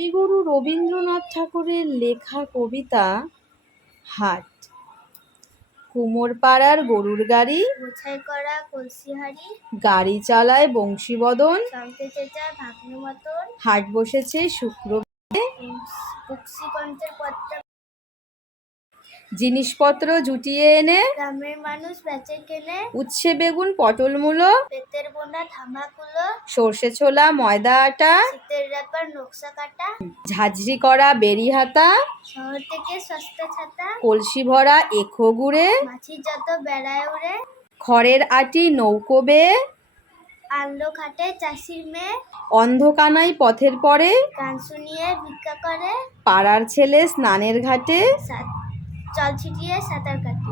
কবিগুরু রবীন্দ্রনাথ ঠাকুরের লেখা কবিতা হাট। কুমোরপাড়ার গরুর গাড়ি, বোঝাই করা কলসি হাড়ি, গাড়ি চালায় বংশীবদন, শঙ্খে চেঁচায় ভাগ্নে মতন, হাট বসেছে শুক্রবারে, বক্সিকণ্ঠের পথটা জিনিসপত্র জুটিয়ে এনে গ্রামের মানুষ বেচে কেনে, উচ্ছে বেগুন পটল মূলো, পেটের বোনা ধামাকুলো, সর্ষে ছোলা ময়দা আটা, শীতের র্যাপার নকশা কাটা, ঝাঁঝরি করা বেরি হাতা, শহর থেকে সস্তা ছাতা, কলসি ভরা এখো গুড়ে, মাছি যত বেড়ায় উড়ে, খড়ের আটি নৌকো বেয়ে, আনলো ঘাটে চাষির মেয়ে, অন্ধকানাই পথের পরে, গান শুনিয়ে ভিক্ষা করে, পাড়ার ছেলে স্নানের ঘাটে, জল ছিটিয়ে সাঁতার কাটে।